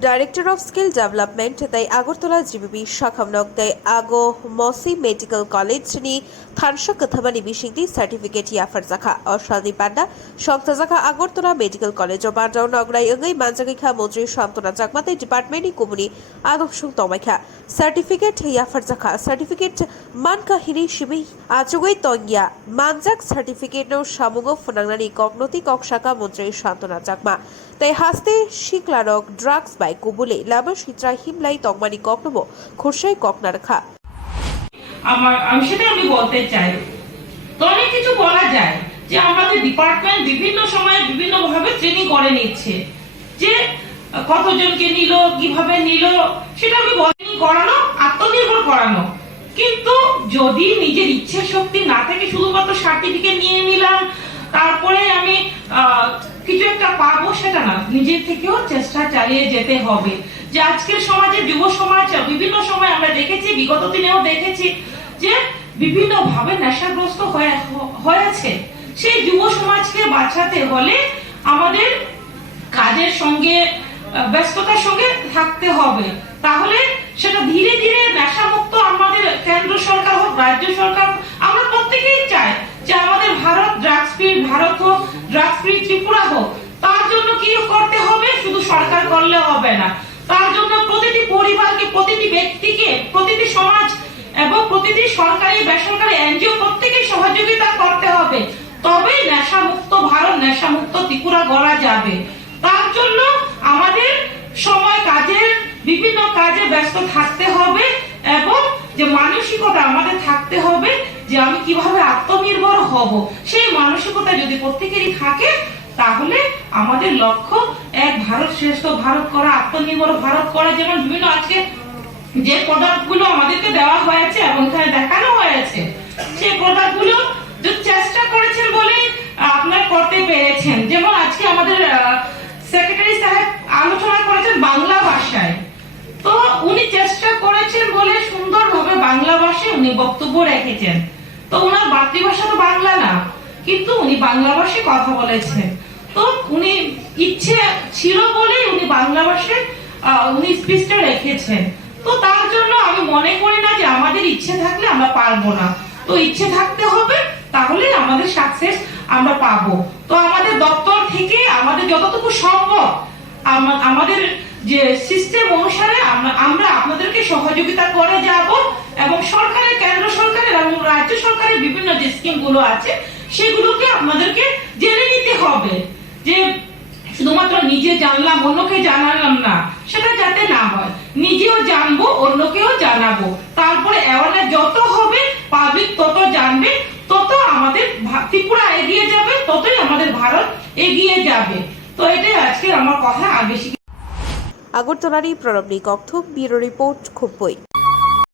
Director of Skill Development তাই Agartala GBB শাখামনক তাই আগো মসি মেডিকেল কলেজ ni থানসা কথাবানি বিশিংটি সার্টিফিকেট ইয়াফার জাখা অশাদি পান্ডা সংস্থা জাখা আগরতলা মেডিকেল কলেজ ও বারজাও নগরাই অঙ্গই মানজাগিখা মন্ত্রী শান্তনা জাগমাতে ডিপার্টমেন্টনি কুমুনি আদমসুং তমাইখা সার্টিফিকেট ইয়াফার জাখা সার্টিফিকেট মান কাহিনী শিবি আচগই তঙ্গিয়া মানজাক সার্টিফিকেট নো সামুগো ফুনাংনানি কগনতি ককশাকা মন্ত্রী শান্তনা জাগমা তাই হাসতে শিকলারক ড্রাগস বাই কুবুলে লাবা শিত্রা হিমলাই তংমানি ককনবো খুরসাই ককনারখা আমি সেটা আমি বলতে চাই। তো অনেক কিছু বলা যায় যে আমাদের ডিপার্টমেন্ট বিভিন্ন সময় বিভিন্ন ভাবে ট্রেনিং করে নিচ্ছে, যে কতজনকে নিল কিভাবে নিল সেটা আমি বলিনি, করানো আত্মনির্ভর করানো। কিন্তু যদি নিজের ইচ্ছে শক্তি না থাকে শুধুমাত্র সার্টিফিকেট নিয়ে নিলাম তারপরে আমি কিছু একটা পাবো সেটা না, নিজের থেকেও চেষ্টা চালিয়ে যেতে হবে। যে আজকের সমাজে যুব সমাজ বিভিন্ন সময় আমরা দেখেছি, বিগত দিনেও দেখেছি যে বিভিন্ন ভাবে নেশাগ্রস্ত হয়েছে। সেই যুব সমাজকে বাঁচাতে হলে আমাদের কাজের সঙ্গে ব্যস্ততার সঙ্গে থাকতে হবে, তাহলে সেটা ধীরে ধীরে নেশামুক্ত আমাদের কেন্দ্র সরকার হোক রাজ্য সরকার আমরা প্রত্যেকেই চাই যে আমাদের ভারত ড্রাগস ফ্রি ভারত হোক, ড্রাগস ফ্রি ত্রিপুরা হোক। তার জন্য কি করতে হবে? শুধু সরকার করলে হবে না, তার জন্য প্রতিটি পরিবারকে, প্রতিটি ব্যক্তিকে, প্রতিটি সমাজ এবং প্রতিটি সরকারি বেসরকারি এনজিও প্রত্যেকেই সহযোগিতা করতে হবে, তবেই নেশামুক্ত ভারত, নেশামুক্ত ত্রিপুরা গড়া যাবে। তার জন্য আমাদের সময় কাজের বিভিন্ন কাজে ব্যস্ত থাকতে হবে এবং যে মানসিকতা আমাদের থাকতে হবে যে আমি কিভাবে আত্মনির্ভর হব, সেই মানসিকতা যদি প্রত্যেকেরই থাকে তাহলে আমাদের লক্ষ্য এক ভারত শ্রেষ্ঠ ভারত করা, আত্মনির্ভর ভারত করা। যেমন বিভিন্ন আজকে যে প্রোডাক্ট গুলো আমাদেরকে দেওয়া হয়েছে এবং এখানে দেখানো হয়েছে, সেই প্রোডাক্ট গুলো যে চেষ্টা করেছেন বলেই আপনারা করতে পেরেছেন। যেমন আজকে আমাদের সেক্রেটারি সাহেব আলোচনা করেছেন বাংলা ভাষায়, তো উনি চেষ্টা করেছেন বলে সুন্দরভাবে বাংলা ভাষায় উনি বক্তব্য রেখেছেন। তো ওনার মাতৃভাষা তো বাংলা না, কিন্তু উনি বাংলা ভাষায় কথা বলেছেন। তো উনি ইচ্ছে ছিল বলেই উনি বাংলা ভাষায় উনি স্পিচটা রেখেছেন। তো তার জন্য আমি মনে করি না যে আমাদের ইচ্ছে থাকলে আমরা পারবো না, তো ইচ্ছে থাকতে হবে, তাহলে আমাদের সাকসেস আমরা পাবো। তো আমাদের দপ্তর থেকে আমাদের যতটুকু সম্ভব আমাদের যে সিস্টেম অনুসারে আমরা আপনাদেরকে সহযোগিতা করে যাব এবং সরকারের, কেন্দ্র সরকারের এবং রাজ্য সরকারের বিভিন্ন যে স্কিম গুলো আছে সেগুলোকে আপনাদেরকে জেনে নিতে হবে। যে শুধুমাত্র নিজে জানলাম অন্যকে জানালাম না, সেটা যাতে না হয়, নিজেও জানবো অন্যকেও জানাবো, তারপরে অ্যাওয়ারনেস যত হবে পাবলিক তত জানবে, তত আমাদের ত্রিপুরা এগিয়ে যাবে, ততই আমাদের ভারত এগিয়ে যাবে। তো এটাই আজকে আমার কথা। আর বেশি আগরতলারই প্রণবনী কক্থ ব্যুরো রিপোর্ট খুম্পুই।